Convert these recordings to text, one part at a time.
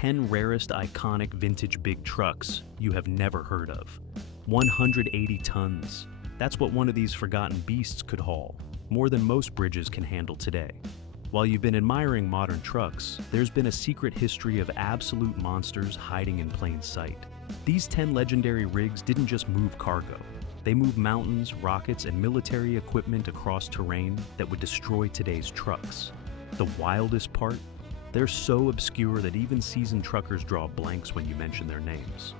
10 rarest iconic vintage big trucks you have never heard of. 180 tons. That's what one of these forgotten beasts could haul, more than most bridges can handle today. While you've been admiring modern trucks, there's been a secret history of absolute monsters hiding in plain sight. These 10 legendary rigs didn't just move cargo. They moved mountains, rockets, and military equipment across terrain that would destroy today's trucks. The wildest part? They're so obscure that even seasoned truckers draw blanks when you mention their names.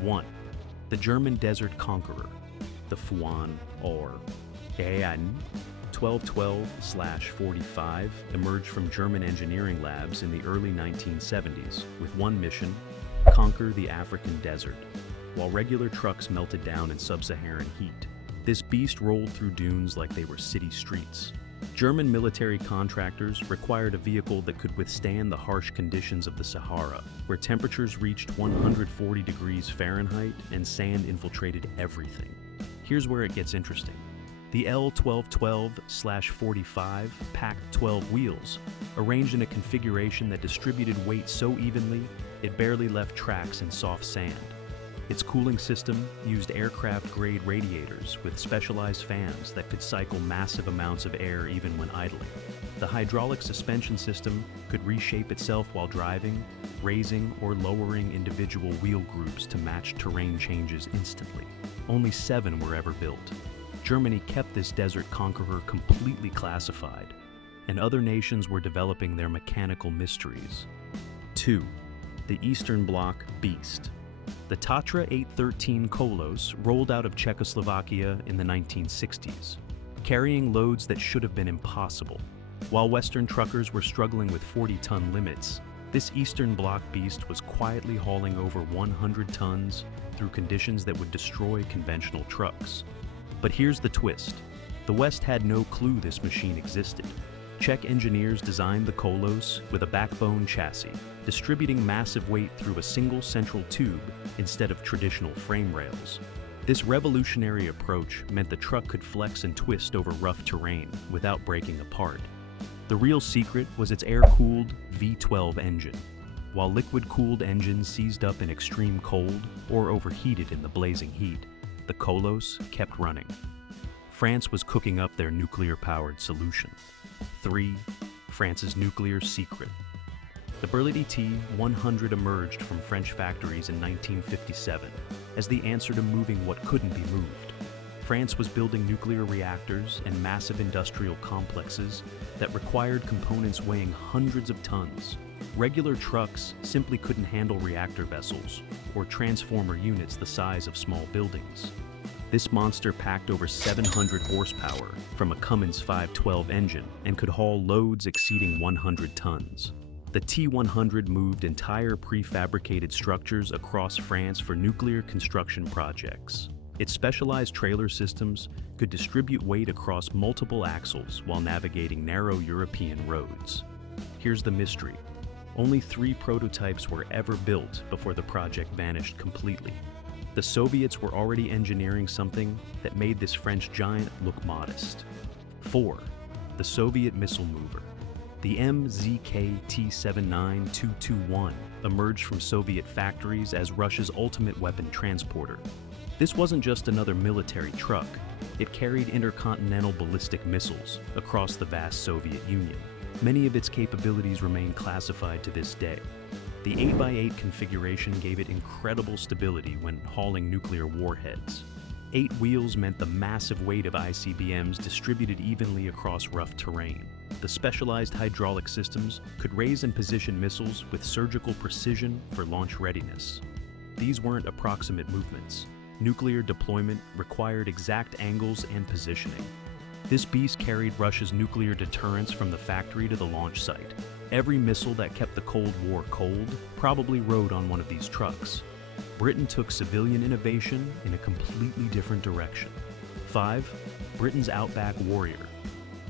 1. The German desert conqueror, the Fuan, or An 1212/45, emerged from German engineering labs in the early 1970s with one mission: conquer the African desert. While regular trucks melted down in sub-Saharan heat, this beast rolled through dunes like they were city streets. German military contractors required a vehicle that could withstand the harsh conditions of the Sahara, where temperatures reached 140 degrees Fahrenheit and sand infiltrated everything. Here's where it gets interesting. The L1212/45 packed 12 wheels, arranged in a configuration that distributed weight so evenly it barely left tracks in soft sand. Its cooling system used aircraft-grade radiators with specialized fans that could cycle massive amounts of air even when idling. The hydraulic suspension system could reshape itself while driving, raising or lowering individual wheel groups to match terrain changes instantly. Only 7 were ever built. Germany kept this desert conqueror completely classified, and other nations were developing their mechanical mysteries. 2. The Eastern Bloc beast. The Tatra 813 Kolos rolled out of Czechoslovakia in the 1960s, carrying loads that should have been impossible. While Western truckers were struggling with 40-ton limits, this Eastern Bloc beast was quietly hauling over 100 tons through conditions that would destroy conventional trucks. But here's the twist. The West had no clue this machine existed. Czech engineers designed the Kolos with a backbone chassis, distributing massive weight through a single central tube instead of traditional frame rails. This revolutionary approach meant the truck could flex and twist over rough terrain without breaking apart. The real secret was its air-cooled V12 engine. While liquid-cooled engines seized up in extreme cold or overheated in the blazing heat, the Kolos kept running. France was cooking up their nuclear-powered solution. 3. France's nuclear secret. The Berlidy T-100 emerged from French factories in 1957 as the answer to moving what couldn't be moved. France was building nuclear reactors and massive industrial complexes that required components weighing hundreds of tons. Regular trucks simply couldn't handle reactor vessels or transformer units the size of small buildings. This monster packed over 700 horsepower from a Cummins 512 engine and could haul loads exceeding 100 tons. The T-100 moved entire prefabricated structures across France for nuclear construction projects. Its specialized trailer systems could distribute weight across multiple axles while navigating narrow European roads. Here's the mystery. Only 3 prototypes were ever built before the project vanished completely. The Soviets were already engineering something that made this French giant look modest. 4. The Soviet missile mover. The MZK-T-79221 emerged from Soviet factories as Russia's ultimate weapon transporter. This wasn't just another military truck. It carried intercontinental ballistic missiles across the vast Soviet Union. Many of its capabilities remain classified to this day. The 8x8 configuration gave it incredible stability when hauling nuclear warheads. 8 wheels meant the massive weight of ICBMs distributed evenly across rough terrain. The specialized hydraulic systems could raise and position missiles with surgical precision for launch readiness. These weren't approximate movements. Nuclear deployment required exact angles and positioning. This beast carried Russia's nuclear deterrence from the factory to the launch site. Every missile that kept the Cold War cold probably rode on one of these trucks. Britain took civilian innovation in a completely different direction. 5. Britain's Outback Warrior.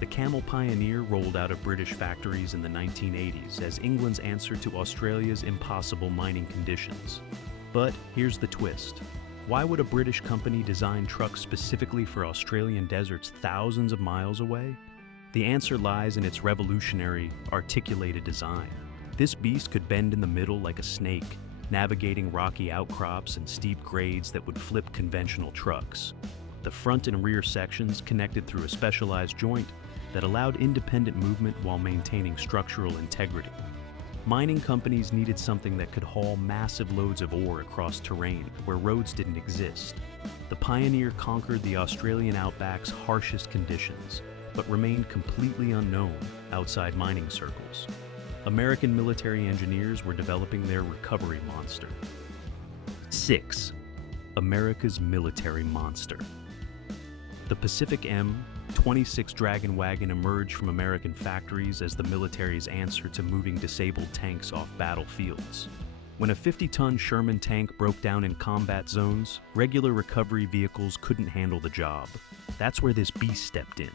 The Camel Pioneer rolled out of British factories in the 1980s as England's answer to Australia's impossible mining conditions. But here's the twist. Why would a British company design trucks specifically for Australian deserts thousands of miles away? The answer lies in its revolutionary, articulated design. This beast could bend in the middle like a snake, navigating rocky outcrops and steep grades that would flip conventional trucks. The front and rear sections connected through a specialized joint that allowed independent movement while maintaining structural integrity. Mining companies needed something that could haul massive loads of ore across terrain where roads didn't exist. The Pioneer conquered the Australian outback's harshest conditions, but remained completely unknown outside mining circles. American military engineers were developing their recovery monster. 6. America's military monster. The Pacific M26 Dragon wagon emerged from American factories as the military's answer to moving disabled tanks off battlefields. When a 50-ton Sherman tank broke down in combat zones, regular recovery vehicles couldn't handle the job. That's where this beast stepped in.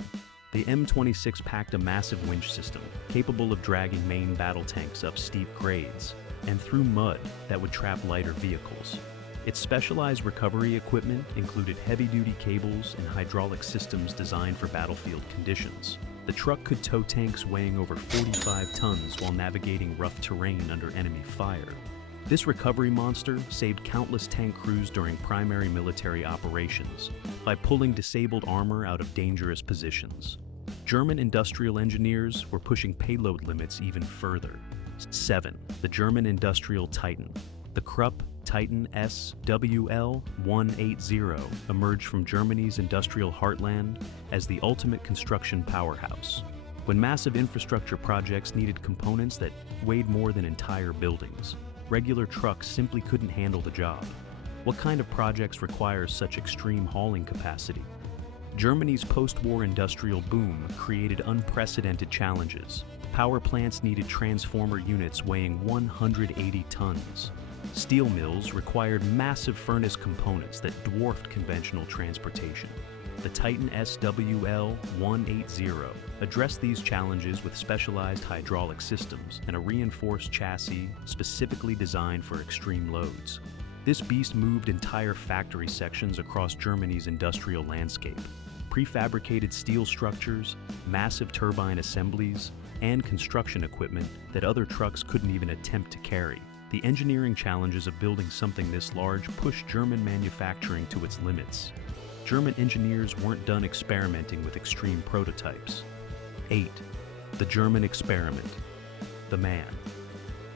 The M26 packed a massive winch system, capable of dragging main battle tanks up steep grades and through mud that would trap lighter vehicles. Its specialized recovery equipment included heavy-duty cables and hydraulic systems designed for battlefield conditions. The truck could tow tanks weighing over 45 tons while navigating rough terrain under enemy fire. This recovery monster saved countless tank crews during primary military operations by pulling disabled armor out of dangerous positions. German industrial engineers were pushing payload limits even further. 7. The German industrial Titan. The Krupp Titan SWL-180 emerged from Germany's industrial heartland as the ultimate construction powerhouse. When massive infrastructure projects needed components that weighed more than entire buildings, regular trucks simply couldn't handle the job. What kind of projects require such extreme hauling capacity? Germany's post-war industrial boom created unprecedented challenges. Power plants needed transformer units weighing 180 tons. Steel mills required massive furnace components that dwarfed conventional transportation. The Titan SWL-180 addressed these challenges with specialized hydraulic systems and a reinforced chassis specifically designed for extreme loads. This beast moved entire factory sections across Germany's industrial landscape. Prefabricated steel structures, massive turbine assemblies, and construction equipment that other trucks couldn't even attempt to carry. The engineering challenges of building something this large pushed German manufacturing to its limits. German engineers weren't done experimenting with extreme prototypes. 8. The German experiment. The man.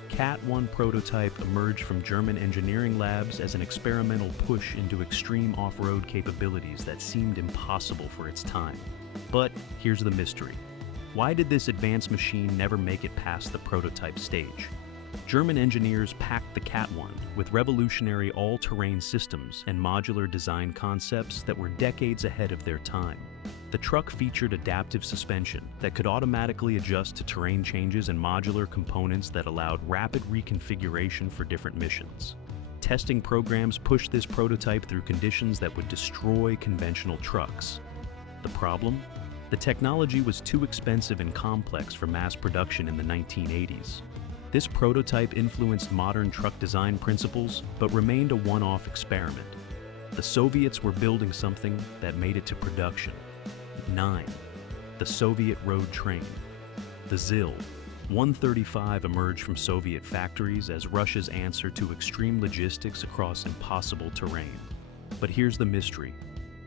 Cat 1 prototype emerged from German engineering labs as an experimental push into extreme off-road capabilities that seemed impossible for its time. But here's the mystery. Why did this advanced machine never make it past the prototype stage? German engineers packed the Cat 1 with revolutionary all-terrain systems and modular design concepts that were decades ahead of their time. The truck featured adaptive suspension that could automatically adjust to terrain changes and modular components that allowed rapid reconfiguration for different missions. Testing programs pushed this prototype through conditions that would destroy conventional trucks. The problem? The technology was too expensive and complex for mass production in the 1980s. This prototype influenced modern truck design principles, but remained a one-off experiment. The Soviets were building something that made it to production. 9. The Soviet road train. The ZIL-135 emerged from Soviet factories as Russia's answer to extreme logistics across impossible terrain. But here's the mystery.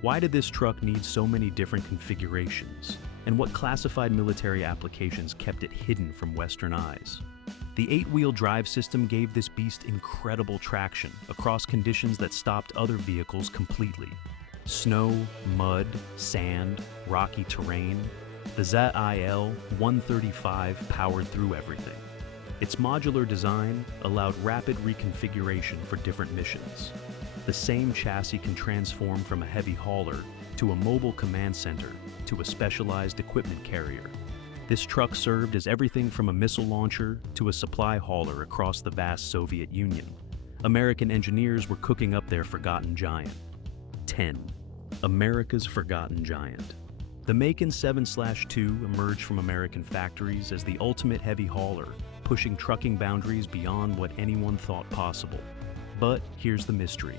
Why did this truck need so many different configurations? And what classified military applications kept it hidden from Western eyes? The 8-wheel drive system gave this beast incredible traction across conditions that stopped other vehicles completely. Snow, mud, sand, rocky terrain. The ZIL-135 powered through everything. Its modular design allowed rapid reconfiguration for different missions. The same chassis can transform from a heavy hauler to a mobile command center to a specialized equipment carrier. This truck served as everything from a missile launcher to a supply hauler across the vast Soviet Union. American engineers were cooking up their forgotten giant. 10. America's forgotten giant. The Macon 7/2 emerged from American factories as the ultimate heavy hauler, pushing trucking boundaries beyond what anyone thought possible. But here's the mystery.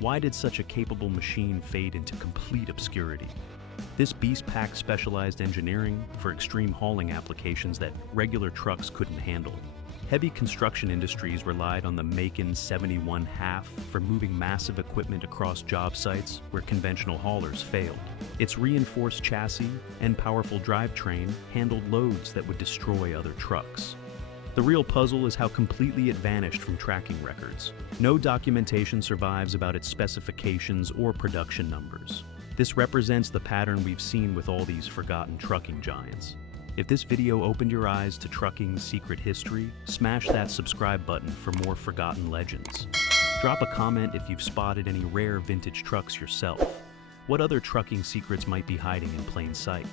Why did such a capable machine fade into complete obscurity? This beast packed specialized engineering for extreme hauling applications that regular trucks couldn't handle. Heavy construction industries relied on the Macon 71 half for moving massive equipment across job sites where conventional haulers failed. Its reinforced chassis and powerful drivetrain handled loads that would destroy other trucks. The real puzzle is how completely it vanished from tracking records. No documentation survives about its specifications or production numbers. This represents the pattern we've seen with all these forgotten trucking giants. If this video opened your eyes to trucking's secret history, smash that subscribe button for more forgotten legends. Drop a comment if you've spotted any rare vintage trucks yourself. What other trucking secrets might be hiding in plain sight?